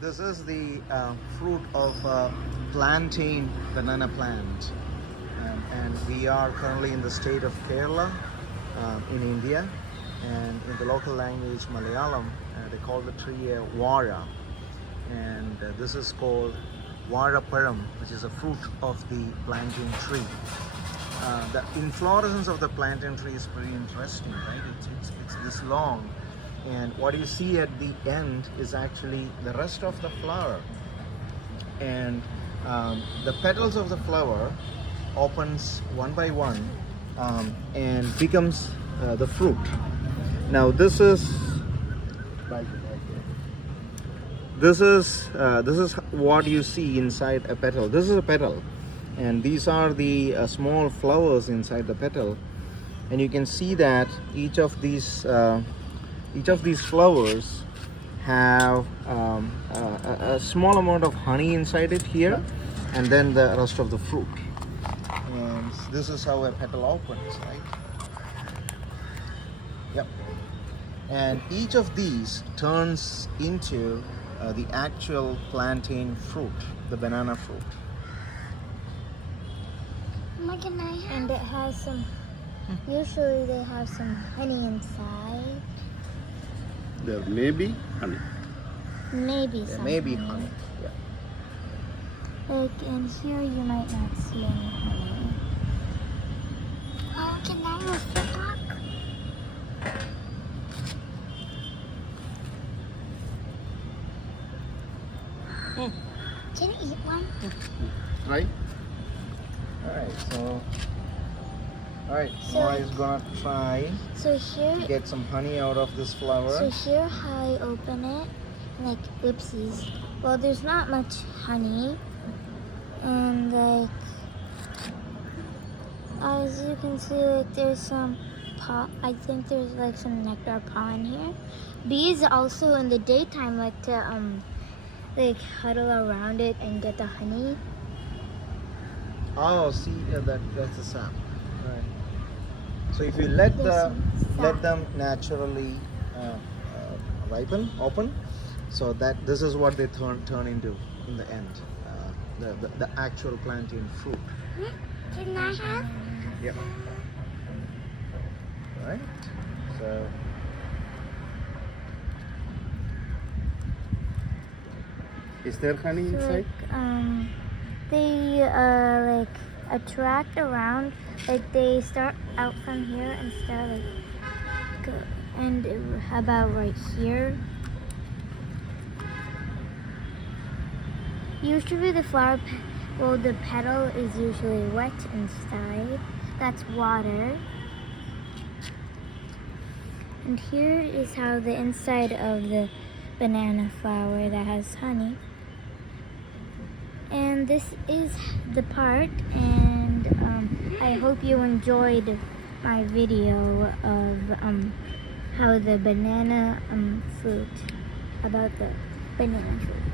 This is the fruit of plantain banana plant, and we are currently in the state of Kerala in India, and in the local language Malayalam they call the tree a vara, and this is called varaparam, which is a fruit of the plantain tree. The inflorescence of the plantain tree is pretty interesting, right? It's this long, and what you see at the end is actually the rest of the flower, and the petals of the flower opens one by one and becomes the fruit. Now this is what you see inside a petal. This is a petal, and these are the small flowers inside the petal, and you can see that each of these flowers have a small amount of honey inside it here, and then the rest of the fruit. And this is how a petal opens, right? Yep. And each of these turns into the actual plantain fruit, the banana fruit. And it has some, usually they have some honey inside. There may be honey. Maybe There some may be honey. Yeah. Like in here you might not see any honey. Oh, can I lift the box? Can I eat one? Try. Alright, So- Mara is gonna try So here, to get some honey out of this flower. so here how I open it, like oopsies. Well, there's not much honey, and like as you can see, like there's some I think there's like some nectar pollen here. Bees also in the daytime like to like huddle around it and get the honey. Oh, see, that's the sap. Right. So if you let them naturally open, so that this is what they turn into in the end, the actual plantain fruit. Can I have? Yep. Right. So. Is there honey So, inside? like, they like attract around, like they start out from here and start like and about right here. Usually the the petal is usually wet inside. That's water. And here is how the inside of the banana flower that has honey. And this is the part, and I hope you enjoyed my video of how the banana fruit, about the banana fruit.